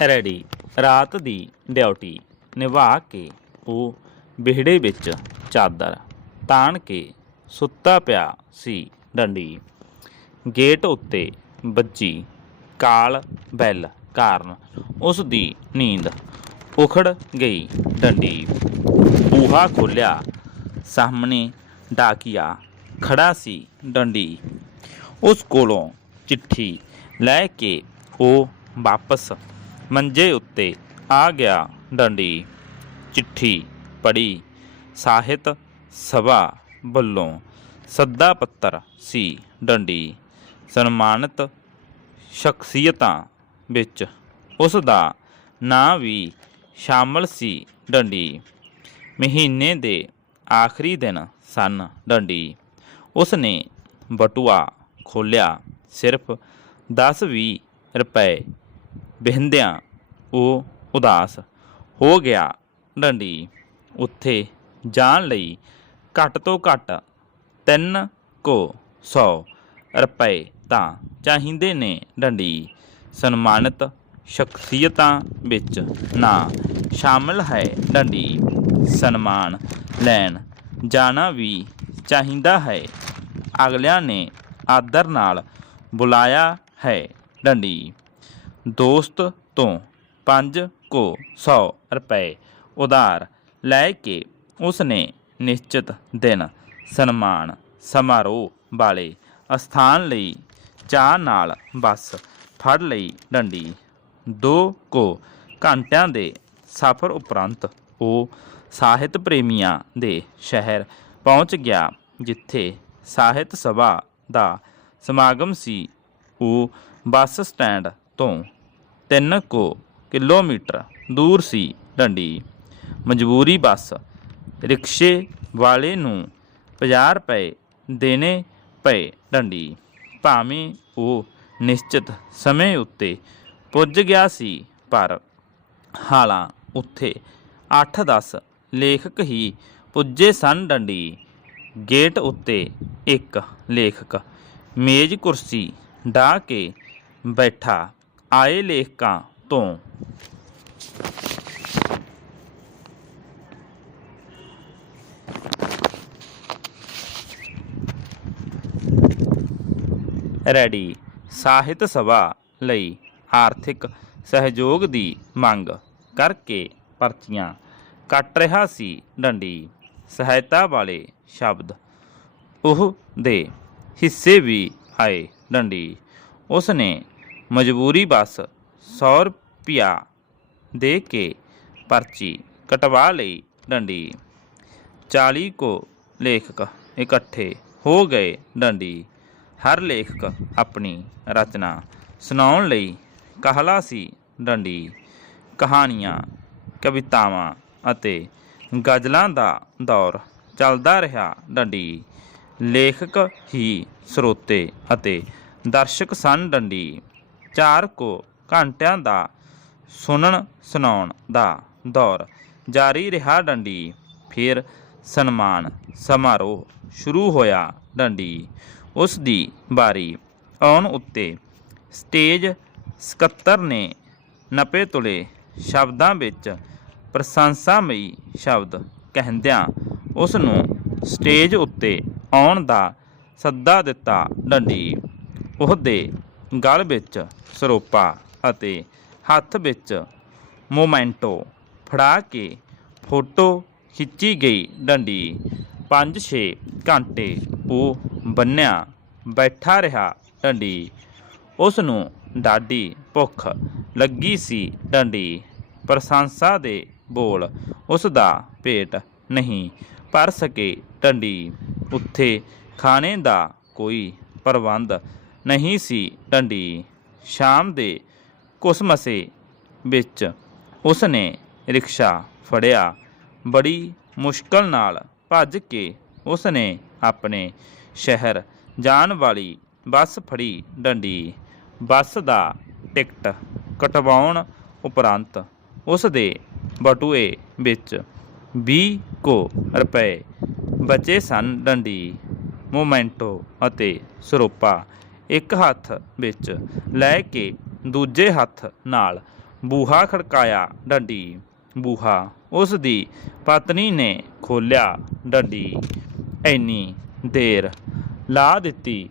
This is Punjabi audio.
ਰੈਡੀ। ਰਾਤ ਦੀ ਡਿਊਟੀ ਨਿਭਾ ਕੇ ਉਹ ਵਿਹੜੇ ਵਿੱਚ ਚਾਦਰ ਤਾਣ ਕੇ ਸੁੱਤਾ ਪਿਆ ਸੀ ਡੰਡੀ। ਗੇਟ ਉੱਤੇ ਵੱਜੀ ਕਾਲ ਬੈਲ ਕਾਰਨ ਉਸ ਦੀ ਨੀਂਦ ਉਖੜ ਗਈ ਡੰਡੀ। ਬੂਹਾ ਖੋਲਿਆ ਸਾਹਮਣੇ ਡਾਕੀਆ ਖੜਾ ਸੀ ਡੰਡੀ। ਉਸ ਕੋਲੋਂ ਚਿੱਠੀ ਲੈ ਕੇ ਉਹ ਵਾਪਸ ਮੰਜੇ ਉੱਤੇ ਆ ਗਿਆ ਡੰਡੀ, ਚਿੱਠੀ ਪੜੀ ਸਾਹਿਤ ਸਭਾ ਵੱਲੋਂ ਸੱਦਾ ਪੱਤਰ ਸੀ ਡੰਡੀ। ਸਨਮਾਨਿਤ ਸ਼ਖਸੀਅਤਾਂ ਵਿੱਚ ਉਸ ਦਾ ਨਾਂ ਵੀ ਸ਼ਾਮਲ ਸੀ ਡੰਡੀ। ਮਹੀਨੇ ਦੇ ਆਖਰੀ ਦਿਨ ਸਨ ਡੰਡੀ। ਉਸ ਨੇ ਬਟੂਆ ਖੋਲਿਆ ਸਿਰਫ 10-20 ਰੁਪਏ ਬਿੰਦਿਆਂ ਉਹ ਉਦਾਸ ਹੋ ਗਿਆ ਡੰਡੀ। ਉੱਥੇ ਜਾਣ ਲਈ ਘੱਟ ਤੋਂ ਘੱਟ ਤਿੰਨ ਕੋ 100 ਰੁਪਏ ਤਾਂ ਚਾਹੀਦੇ ਨੇ ਡੰਡੀ। ਸਨਮਾਨਿਤ ਸ਼ਖਸੀਅਤਾਂ ਵਿੱਚ ਨਾ ਸ਼ਾਮਲ ਹੈ ਡੰਡੀ। ਸਨਮਾਨ ਲੈਣ ਜਾਣਾ ਵੀ ਚਾਹੀਦਾ ਹੈ। ਅਗਲਿਆਂ ਨੇ ਆਦਰ ਨਾਲ ਬੁਲਾਇਆ ਹੈ ਡੰਡੀ। ਦੋਸਤ ਤੋਂ 5 ਕੋ 100 ਰੁਪਏ ਉਧਾਰ ਲੈ ਕੇ ਉਸ ਨੇ ਨਿਸ਼ਚਿਤ ਦਿਨ ਸਨਮਾਨ ਸਮਾਰੋਹ ਵਾਲੇ ਅਸਥਾਨ ਲਈ ਚਾਹ ਨਾਲ ਬੱਸ ਫੜ ਲਈ ਡੰਡੀ। ਦੋ ਕੋ ਘੰਟਿਆਂ ਦੇ ਸਫ਼ਰ ਉਪਰੰਤ ਉਹ ਸਾਹਿਤ ਪ੍ਰੇਮੀਆਂ ਦੇ ਸ਼ਹਿਰ ਪਹੁੰਚ ਗਿਆ, ਜਿੱਥੇ ਸਾਹਿਤ ਸਭਾ ਦਾ ਸਮਾਗਮ ਸੀ। ਉਹ ਬੱਸ ਸਟੈਂਡ ਤੋਂ ਤਿੰਨ ਕੋ ਕਿਲੋਮੀਟਰ ਦੂਰ ਸੀ ਡੰਡੀ। ਮਜਬੂਰੀ ਬੱਸ ਰਿਕਸ਼ੇ ਵਾਲੇ ਨੂੰ 50 ਰੁਪਏ ਦੇਣੇ ਪਏ ਡੰਡੀ। ਭਾਵੇਂ ਉਹ ਨਿਸ਼ਚਿਤ ਸਮੇਂ ਉੱਤੇ ਪੁੱਜ ਗਿਆ ਸੀ, ਪਰ ਹਾਲਾਂ ਉੱਥੇ 8-10 ਲੇਖਕ ਹੀ ਪੁੱਜੇ ਸਨ ਡੰਡੀ। ਗੇਟ ਉੱਤੇ ਇੱਕ ਲੇਖਕ ਮੇਜ਼ ਕੁਰਸੀ ਢਾ ਕੇ ਬੈਠਾ ਆਏ ਲੇਖਕਾਂ ਤੋਂ। ਰੈਡੀ। ਸਾਹਿਤ ਸਭਾ ਲਈ ਆਰਥਿਕ ਸਹਿਯੋਗ ਦੀ ਮੰਗ ਕਰਕੇ ਪਰਚੀਆਂ ਕੱਟ ਰਿਹਾ ਸੀ ਡੰਡੀ। ਸਹਾਇਤਾ ਵਾਲੇ ਸ਼ਬਦ ਉਹ ਦੇ ਹਿੱਸੇ ਵੀ ਆਏ ਡੰਡੀ। ਉਸ ਨੇ ਮਜਬੂਰੀ ਬਸ 100 ਰੁਪਿਆ ਦੇ ਕੇ ਪਰਚੀ ਕਟਵਾ ਲਈ ਡੰਡੀ। 40 ਕੋ ਲੇਖਕ ਇਕੱਠੇ ਹੋ ਗਏ ਡੰਡੀ। ਹਰ ਲੇਖਕ ਆਪਣੀ ਰਚਨਾ ਸੁਣਾਉਣ ਲਈ ਕਾਹਲਾ ਸੀ ਡੰਡੀ। ਕਹਾਣੀਆਂ, ਕਵਿਤਾਵਾਂ ਅਤੇ ਗਜ਼ਲਾਂ ਦਾ ਦੌਰ ਚੱਲਦਾ ਰਿਹਾ ਡੰਡੀ। ਲੇਖਕ ਹੀ ਸਰੋਤੇ ਅਤੇ ਦਰਸ਼ਕ ਸਨ ਡੰਡੀ। ਚਾਰ ਕੋ ਘੰਟਿਆਂ ਦਾ ਸੁਣਨ ਸੁਣਾਉਣ ਦਾ ਦੌਰ। ਜਾਰੀ ਰਿਹਾ ਡੰਡੀ, ਫਿਰ ਸਨਮਾਨ ਸਮਾਰੋਹ ਸ਼ੁਰੂ ਹੋਇਆ ਡੰਡੀ। ਉਸ ਦੀ ਬਾਰੀ ਆਉਣ ਉੱਤੇ ਸਟੇਜ ਸਕੱਤਰ ਨੇ ਨਪੇ ਤੁਲੇ ਸ਼ਬਦਾਂ ਵਿੱਚ ਪ੍ਰਸ਼ੰਸਾਮਈ ਸ਼ਬਦ ਕਹਿੰਦਿਆਂ ਉਸ ਨੂੰ ਸਟੇਜ ਉੱਤੇ ਆਉਣ ਦਾ ਸੱਦਾ ਦਿੱਤਾ ਡੰਡੀ। ਉਹਦੇ ਗਲ ਵਿੱਚ ਸਰੋਪਾ ਅਤੇ ਹੱਥ ਵਿੱਚ ਮੋਮੈਂਟੋ ਫੜਾ ਕੇ ਫੋਟੋ ਖਿੱਚੀ ਗਈ ਡੰਡੀ। 5-6 ਘੰਟੇ ਉਹ ਬੰਨਿਆ, ਬੈਠਾ ਰਿਹਾ ਡੰਡੀ। ਉਸ ਨੂੰ ਡਾਢੀ ਭੁੱਖ ਲੱਗੀ ਸੀ ਡੰਡੀ। ਪ੍ਰਸ਼ੰਸਾ ਦੇ ਬੋਲ ਉਸ ਦਾ ਪੇਟ ਨਹੀਂ ਭਰ ਸਕੇ ਡੰਡੀ। ਉੱਥੇ ਖਾਣੇ ਦਾ ਕੋਈ ਪ੍ਰਬੰਧ ਨਹੀਂ ਸੀ ਡੰਡੀ ਸ਼ਾਮ ਦੇ ਕੁਸਮਸੇ ਵਿੱਚ ਉਸ ਨੇ ਰਿਕਸ਼ਾ ਫੜਿਆ। ਬੜੀ ਮੁਸ਼ਕਲ ਨਾਲ ਭੱਜ ਕੇ ਉਸ ਨੇ ਆਪਣੇ ਸ਼ਹਿਰ ਜਾਣ ਵਾਲੀ ਬੱਸ ਫੜੀ ਡੰਡੀ। ਬੱਸ ਦਾ ਟਿਕਟ ਕਟਵਾਉਣ ਉਪਰੰਤ ਉਸ ਦੇ ਬਟੂਏ ਵਿੱਚ 20 ਕੋ ਰੁਪਏ ਬਚੇ ਸਨ ਡੰਡੀ। ਮੋਮੈਂਟੋ ਅਤੇ ਸਰੋਪਾ ਇੱਕ ਹੱਥ ਵਿੱਚ ਲੈ ਕੇ ਦੂਜੇ ਹੱਥ ਨਾਲ ਬੂਹਾ ਖੜਕਾਇਆ ਡੰਡੀ। ਬੂਹਾ ਉਸ ਦੀ ਪਤਨੀ ਨੇ ਖੋਲਿਆ ਡੰਡੀ। ਐਨੀ ਦੇਰ ਲਾ ਦਿੱਤੀ